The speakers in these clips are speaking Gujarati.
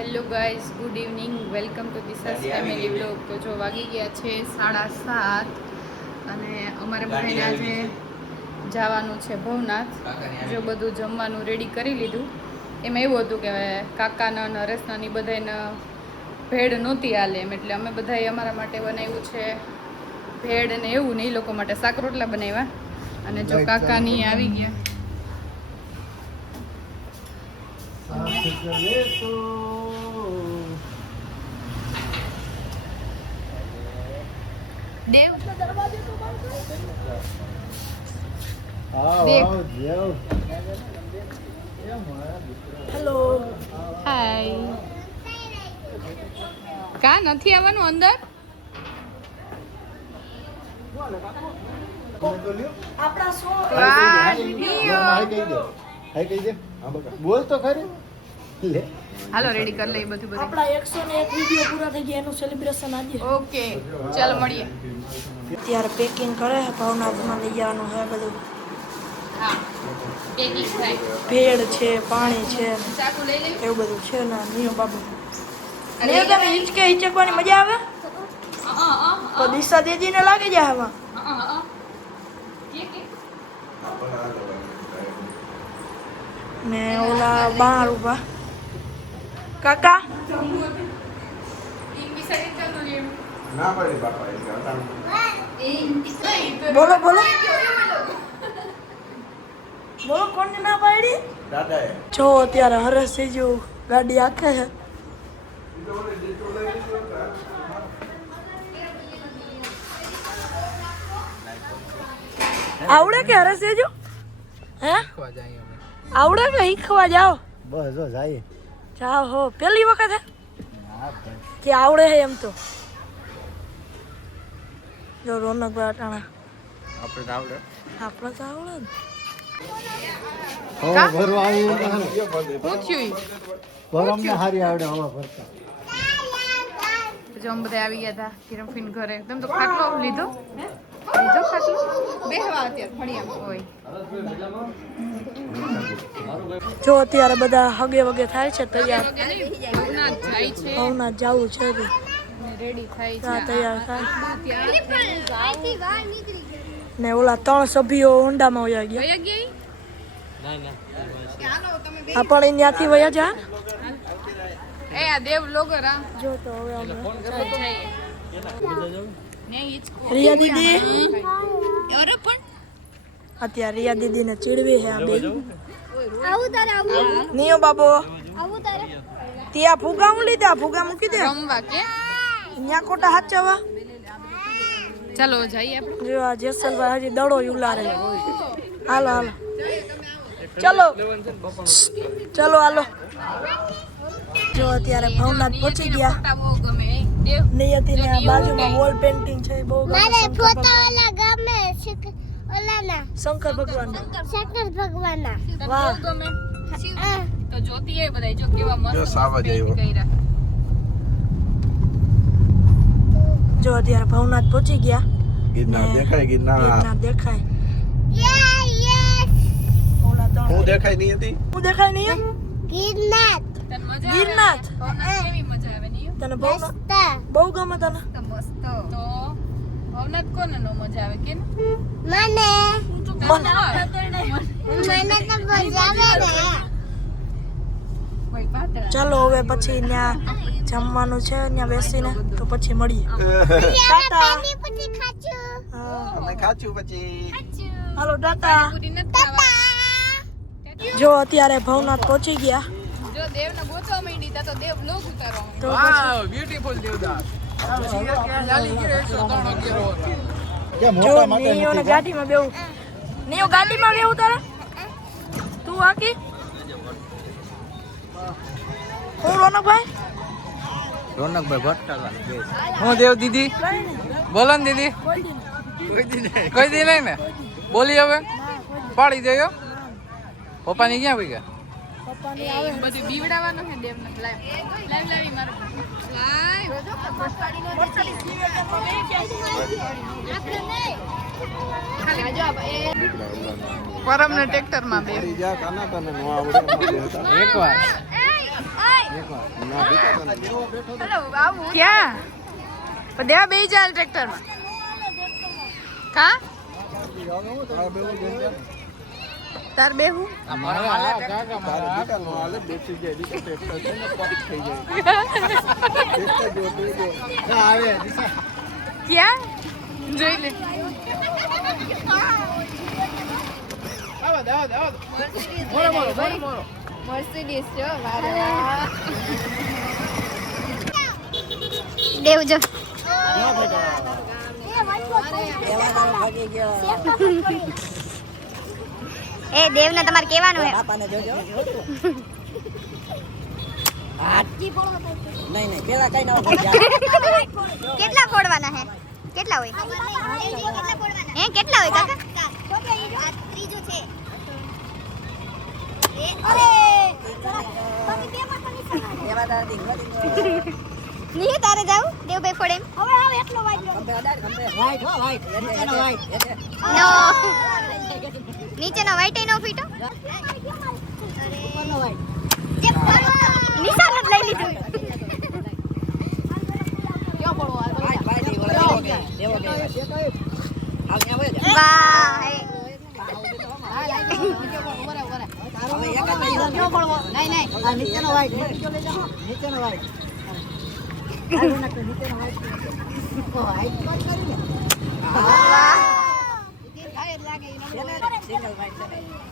Hello guys, good evening. Welcome to Disha's family vlog. તો જો વાગી ગયા છે 7:30 અને અમારે બધાને આજે જવાનું છે ભવનાથ. જો બધું જમવાનું રેડી કરી લીધું. એમાં એવું હતું કે કાકાના નરેશનાની બધાને ભેળ નહોતી હાલે એમ, એટલે અમે બધાએ અમારા માટે બનાવ્યું છે ભેળ ને એવું ને એ લોકો માટે શાક રોટલા બનાવ્યા. અને જો કાકાની આવી ગયા દેવ હેલો હાય. કા નથી આવવાનું અંદર? બોલ તો ખરી. હાલો રેડી કરી લઈએ બધું. આપણા 101 વિડિયો પૂરા થઈ ગયા એનું સેલિબ્રેશન આજે. ઓકે ચાલો મળીએ. અત્યારે પેકિંગ કરે છે. ભાવનાથમાં લઈ જવાનું છે બધું. હા પેકિંગ થાય. ભેળ છે, પાણી છે, ચાકુ લઈ લેવી. એવું બધું છે ને. નિયો બાબુ નિયો તને હિંચકવાની મજા આવે? તો દિશા દીદીને લાગી જાય હવે. ને ઓલા બાર ઉભા કાકા ના પડી બાપા બોલો બોલો બોલો. કોને ના પાડી? દાદાએ જો અત્યારે હરેશ જો ગાડી આખે છે. આવડે કે હરેશ જો? હે આવડે કે શીખવા જાઓ? બસ જો જાય. જાઓ હો. પહેલી વખત હે કે આવડે હે એમ તો? જો રોનકભાઈ અટાણા આપણે આવડે. આપણે તો આવડે ને. હવા ભરવા આવી પૂછ્યું ભરમને હારી આવડે હવા ભરતા. જો અમે બધા આવી ગયા હતા કિરમફીન ઘરે. તમે તો ખાટલો લીધો ખાટલો બેહવા અત્યારે ફળિયામાં હોય. જો અત્યારે બધા હગે વગે થાય છે તૈયાર. ભવનાથ જાય છે ભવનાથ જવું છે તો રેડી થાય છે. ત્યાં તૈયાર થાય. તૈયાર ને ઓલા 3 સભ્યો ઊંડામાં વયા ગયા. વયા ગઈ. આ પણ ત્યાંથી વયા જા. એ આ દેવ લોગર આ જો તો હવે અમે જઈએ. ને હિચકો રિયા દીદી અરે પણ અત્યારે રિયા દીદીને ચીડવી છે આ બે. નિયો બાબો ત્યાં ફુગા લીધા. ફુગા મૂકી દે. રમવા કે ત્યાં કોટા હાચવા. ચાલો જઈએ આપણે. જો આ જેસલભાઈ હજી દડો ઉલારે. હાલો હાલો ચલો ચલો હાલો. જો અત્યારે ભવનાથ પહોંચી ગયા. ફોટા બહુ ગમે દેવ. નિયતિને આ બાજુમાં વોલ પેઇન્ટિંગ છે બહુ ગમે. શંકર ભગવાન. તને વાહ. બહુ ગમે તો જોતી એ બધા જો કેવા મસ્ત જો સાવા જેવો. કર્યા. જો અત્યારે ભવનાથ પહોંચી ગયા. ગિરનાર દેખાય. ગિરનાર ગિરનાર દેખાય. ઓલા ત્રણ હું દેખાય નહીં હતી. હું દેખાય નહીં તને મજા ગિરનાથ. આવે? કેવી મજા આવે નહીં? તને બહુ ગમે તને? તો મસ્ત. તો ભવનાથ કોને નો મજા આવે કે ચાલો હવે પછી ત્યાં જમવાનું છે ત્યાં બેસીને તો પછી મળીએ. ટાટા. હા. અમે ખાચું પછી હાલો ટાટા. જો અત્યારે ભવનાથ પહોંચી ગયા. જો દેવને ગોતવા માંડી તા તો દેવ બ્લોગ ઉતારવા તો બ્યુટીફુલ દેવદાસ. જો નિયોને ગાડીમાં બેવું. નિયો ગાડીમાં બેવું તારે? તું આકી? હું રોનકભાઈ? રોનકભાઈ ભટ્ટાલા. હું દેવ દીદી બોલો ને દીદી. કોઈ દી નહીં ને બોલી હવે પાડી દેજો. પપ્પાની ક્યાં પડી ગયા? પપ્પાની એ આવે બધું બીવડાવવાનું છે દેવને. લાઈવ લાવી મારું લાઈવ પરમને ટ્રેક્ટર માં બે જા કાના તને નો આવડે એકવાર ના બીતા ક્યાં પણ દેવા બે ચાલ ટ્રેક્ટરમાં કા તાર બેહું ક્યાં જોઈ લે મર્સિડીઝ જો દેવ જો એ દેવ ને તમારે કેવાનું હે કેટલા ફોડવાના હે કેટલા હોય હે કેટલા હોય કાકા આ ત્રીજું છે નહીં તારે જાવ દેવભાઈ ફોડે એમ હવે હવે એટલો વાઈટ નો નીચેનો વાઈટ નો ફીટો નિશાન જ લઈ લીધું વાહ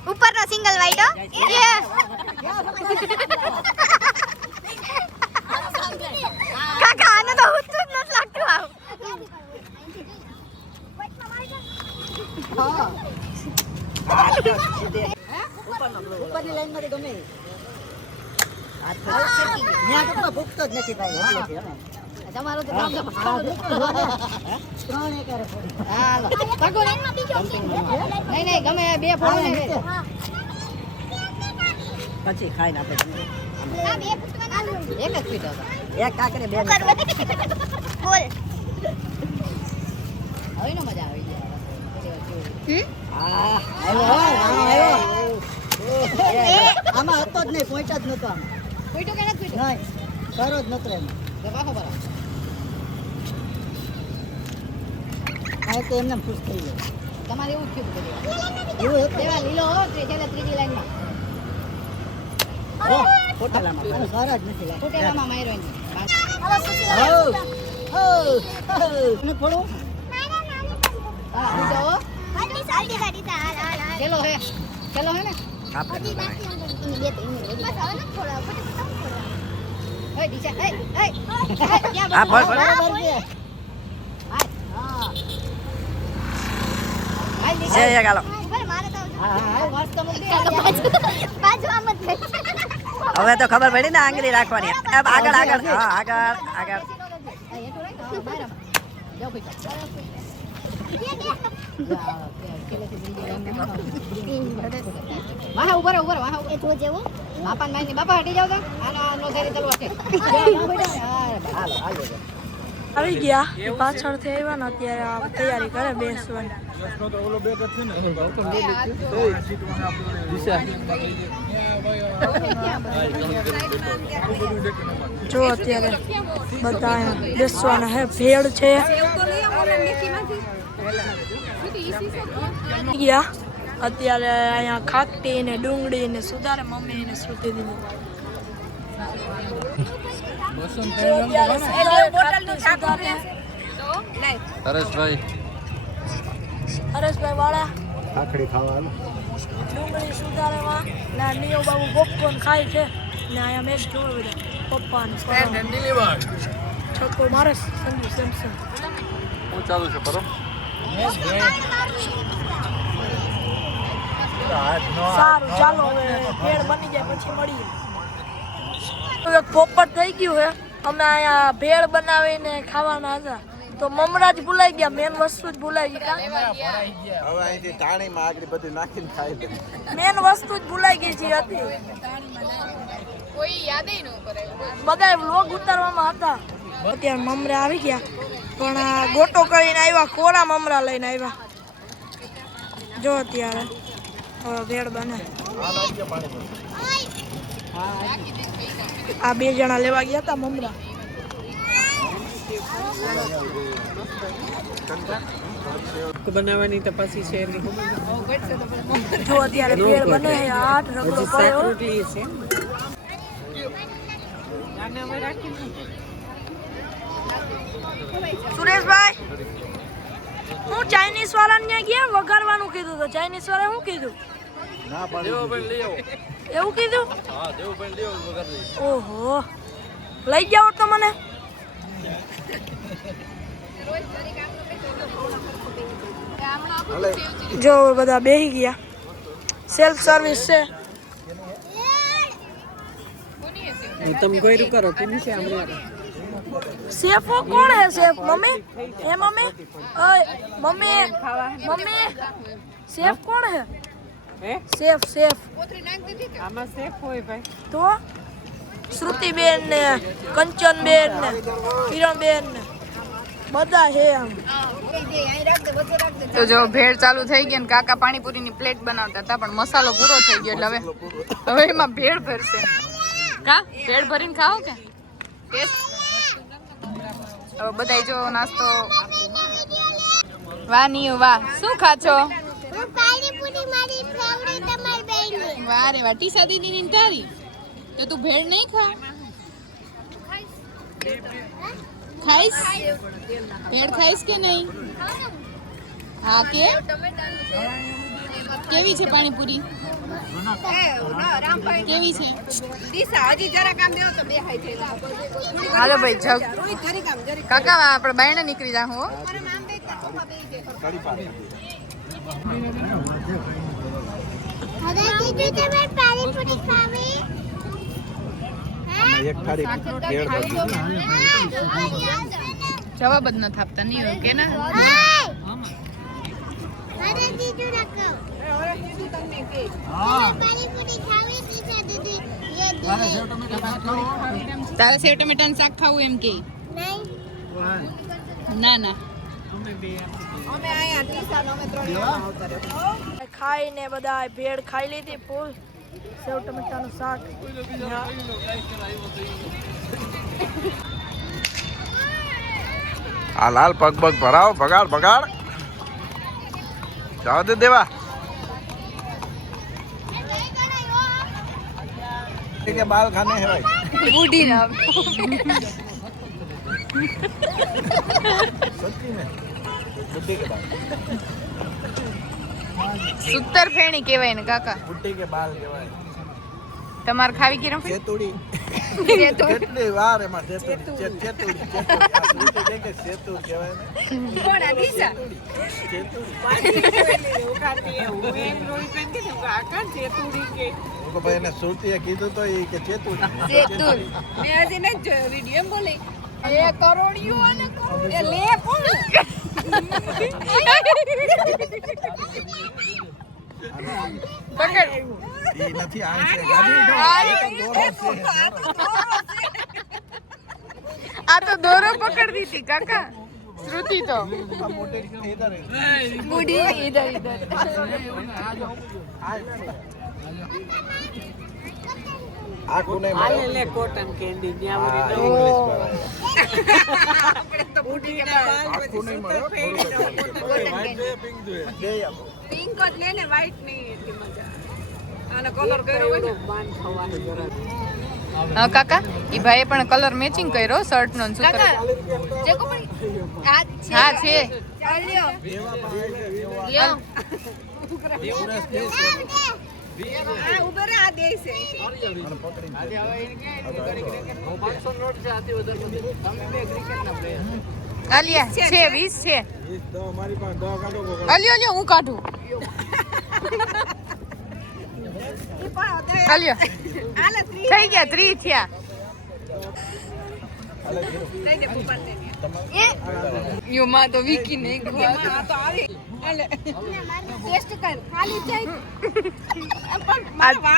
ઉપરનો સિંગલ વાઈટ હો કાકા આને તો ઉત્તર ન લાગતું આવ ઉપરની લાઈન માંથી ગમે ત્યાં કેટલો ભૂખતો જ નથી ભાઈ તમારો તો કામ ત્રણ એકરે હાલો પગો નહીં ગમે બે ફોડો ને પછી ખાઈને આપણે એક જ પીટો એક કાકરે બે બોલ હવે નો મજા આવી આમાં હતો જ નહીં પહોંચ્યા જ નતો આમાં પહોંચ્યો કે નથી પહોંચ્યો નહીં કરો જ નતો એમ પાછો બરાબર આ તો એમને ખુશ થઈ ગયો તમારે એવું જ થયું બધું એવું એવા લીલો હો ત્રીજી લાઈનમાં કોટેલામાં સારા જ નથી કોટેલામાં માર્યો એને થોડું હા લીધો ચલો હે ને હવે તો ખબર પડી ને આંગળી રાખવાની આગળ આગળ હા આગળ આગળ વાહ ઉભર ઉભર વાહ એ તો જેવો બાપા માઈ બાપા હટી જાવ તો આનો ઘરે ચાલુ છે હાલો હાલો આવી ગયા પાછળથી આવ્યા ને અત્યારે આ તૈયારી કરે બેસવાની જો અત્યારે બધા અહીંયા બેસવાના હે ભેળ છે ગયા અત્યારે અહીંયા ખાટી ને ડુંગળી ને સુધારે મમ્મી ને શ્રુતિ દીદી હરેશભાઈ વાળા આખડી ખાવાનું ડુંગળી સુધારેમાં ને નિયો બાબુ પોપકોર્ન ખાય છે ને અહીંયા મેચ જોવે બધા પપ્પા ને છકો મારે સંજુ સેમસંગ હું ચાલુ છે બરો સારું ચાલો હવે ભેળ બની જાય પછી મળીએ હવે પોપટ થઈ ગયું હે અમે અહીંયા ભેળ બનાવીને ખાવાના હતા તો મમરા જ ભૂલાઈ ગયા મેન વસ્તુ જ ભૂલાઈ ગઈ હવે અહીંથી ટાણીમાં આગળ બધું નાખીને ખાઈ લે મેન વસ્તુ જ ભૂલાઈ ગઈ છે હતી કોઈ યાદ ન કરે બધા વ્લોગ ઉતારવામાં હતા અત્યારે મમરા આવી ગયા પણ આ ગોટો કરીને આવ્યા કોરા મમરા લઈને આવ્યા જો અત્યારે હવે ભેળ બને આ 2 જણા લેવા ગયા હતા મમરા. બનાવવાની તપાસી છે જો અત્યારે ભેળ બને છે. 8 રગડો પડ્યો. સુરેશભાઈ, હું ચાઇનીઝ વાળાને ત્યાં ગયા વઘારવાનું કીધું તો ચાઇનીઝ વાળા શું કીધું? ના પાડી એવું કીધું? ઓહો, લઈ જાઓ તો મને. જો બધા બેહી ગયા. સેલ્ફ સર્વિસ છે. તમે કોઈ કરો કોની છે આપણે શેફ કોણ હે? Chef mummy? હે મમ્મી? ઓય મમ્મી, મમ્મી શેફ કોણ હે? હે શેફ શેફ આમાં સેફ હોય ભાઈ તો શ્રુતિબેન ને કંચનબેન ને કિરણબેન ને બધા હે આમ. તો જો ભેળ ચાલુ થઈ ગઈ ને કાકા પાણીપુરીની પ્લેટ બનાવતા હતા પણ મસાલો પૂરો થઈ ગયો એટલે હવે એમાં ભેળ ભરશે. કા ભેળ ભરીને ખાઓ કે ટેસ્ટ? હવે બધાય જો નાસ્તો. વાહ નીયુ વાહ, શું ખાચો? વાહ રે વાહ, ટીસા દીદીની ને તારી. તો તું ભેળ નહીં ખા? ખાઈશ? ભેળ ખાઈશ કે નહીં? હા કે કેવી છે પાણીપુરી? કેવી છે? હાલો ભાઈ જગ કાકા આપણે બાયણે નીકળી જા હું. એક થાળી ભેળ ભરી. જવાબ જ નથી આપતા નહીં હોય કે ના. તારે સેવ ટમેટાનું શાક ખાવું એમ કે? ના ના ખાઈને બધા ભેળ ખાઈ લીધી ફૂલ. સેવ ટમેટાનું શાક. આ લાલ પગ પગ ભરાવ, ભગાડ ભગાડ. જાવ દે દેવા के बाल खाने हैं भाई. बूढ़ी ना सच्ची में बुड्ढे के बाल. સુતર ફેણી કહેવાય ને કાકા. बुड्ढे के बाल કહેવાય. તમાર ખાવી કે રફી? ચેતુડી. કેટલી વાર એમાં ચેતુડી ચેતુડી કે ચેતુડ કહેવાય ને. કોણ આ દિશા? उनको भाई ने सुरती कीधु तो ये के चेतुड़ ચેતુર મે આજે ને વિડિયો બોલે એ કરોડિયો અને એ લે કોણ પકડ ये નથી આ છે ગાડી આ તો દોરો પકડ દીધી કાકા. શ્રુતિ તો मोटे इधर है. બુડી ઇધર ઇધર. આખું નહીં મળે. લે કોટન કેન્ડી ન્યાવરી इंग्लिश पर આપણે તો બુડી કે આખું નહીં મળે. વ્હાઈટ જોઈએ પિંક જોઈએ બે આપો. પિંક જ લે ને વ્હાઈટ નહીં એટલી મજા આનો કલર કર્યો હોય ને બાન થવાની જરા હા કાકા ઈ ભાઈએ પણ કલર મેચિંગ કર્યો શર્ટ નો સુતર. હા છે લ્યો ઉભરે આ દે છે આલિયા છે 20 છે. इस दो हमारी पास दो काटो को આલ્યો આલ્યો હું કાઢું. આલ્યો થઈ ગયા 30 થયા. યો માં તો વીકી નહીં ગવા તો આવી ટેસ્ટ કર ખાલી જાય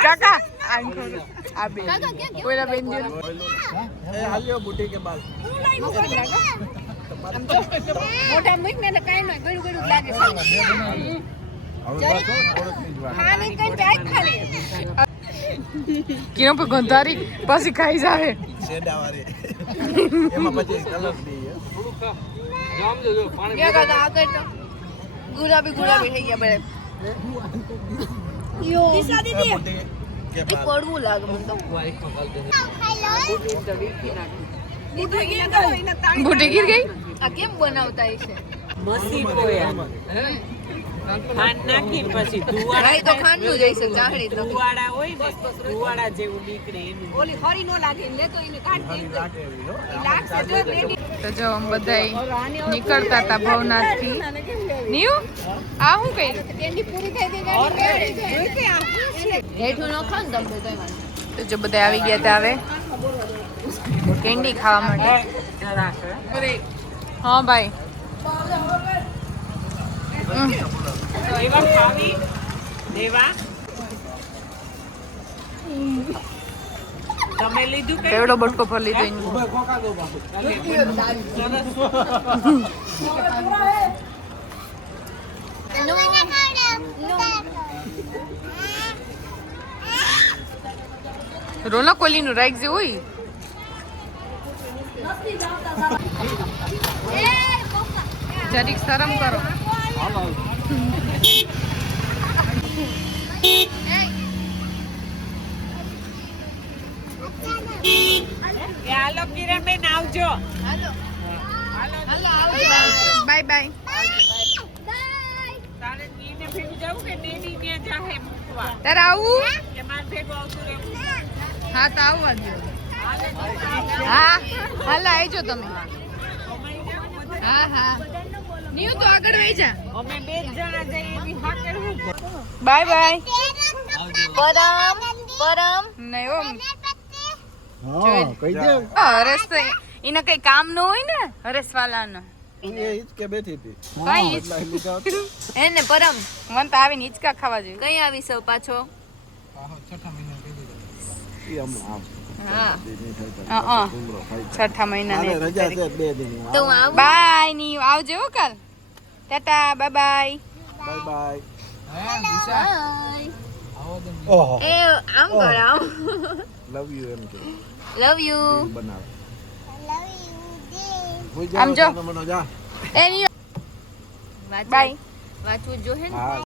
કાકા આ બે ઓલા બેન જો ए हालियो बुड्ढे के बाल. મોટા મૂક ને કાઈ ન ગળું ગળું લાગે છે. હવે બસ થોડુંક ની જ વાત. ખાલી કઈ જાય ખાલી કિનો પર ગંધારી પછી ખાઈ જાવે શેડાવાળી. એમાં પછી કલર દઈએ. ગુલાબી ગુલાબી થઈ ગયા બળે. દિશા દીદી કે એ પડવું લાગે મને તો. બુટી ગીર ગઈ. આ કેમ બનાવતા હશે? મસી કોયા ખાંડ નાખી પછી રાઈ તો ખાંડનું જ હશે, ચાહડી તો. ધુવાડા હોય ને ધુવાડા જેવું નીકળે એનું. ઓલી હરી નો લાગે લે તો એને કાઢી દે. લાગે એવી હો. લાગશે જો રેડી. તો જો આમ બધાય નીકળતા હતા ભવનાથથી. નીયુ આ હું કર્યું? કેન્ડી પૂરી થઈ ગઈ હેઠું ન ખાવ ને તમે તો તો જો બધા આવી ગયા હતા હવે કેન્ડી ખાવા માટે. હા ભાઈ. એવા ખાવી દેવા તમે લીધું કે એવડો બટકો ભરી લીધો એની. ઉભા ખોખા દો બાપુ. રોલા કોલીનું રાઈક જે હોય જરીક શરમ કરો. એ હાલો કિરણબેન આવજો. Bye bye. તારે નીને ભેગું જવું કે નેની ને જાહે મૂકવા તારે આવું? કે માર ભેગું આવતું રહેવું. હા તો આવવા દો. હા હાલ આવજો તમે. હા હા નીયુ તો આગળ વહી જા. અમે બે જ જણા જઈએ એવી હાકર હું બાય બાય. પરમ નહીં ઓમ હા કહી દે. હરેશ તો એને કઈ કામ ન હોય ને હરેશ વાલાનો. એ હિચકે બેઠી હતી. કઈ એટલા લીધા હતા. એને પરમ મન તો આવીને હિંચકા ખાવા જોઈએ. કઈ આવી સૌ પાછો? ઈ હમણાં હા ઘૂમરો ખાઈ જાય. છઠ્ઠા મહિના મારે રજા છે 2 દિન. તો હું આવું. બાય ની આવજો હો કાલ. Tata bye bye. Bye bye. Bye. ઓહો એ આમ કર આમ. લવ યુ એમ કે લવ યુ. બનાવે. આમ જો. મને જા. એની બાય. વાંચવું જો હે ને. હા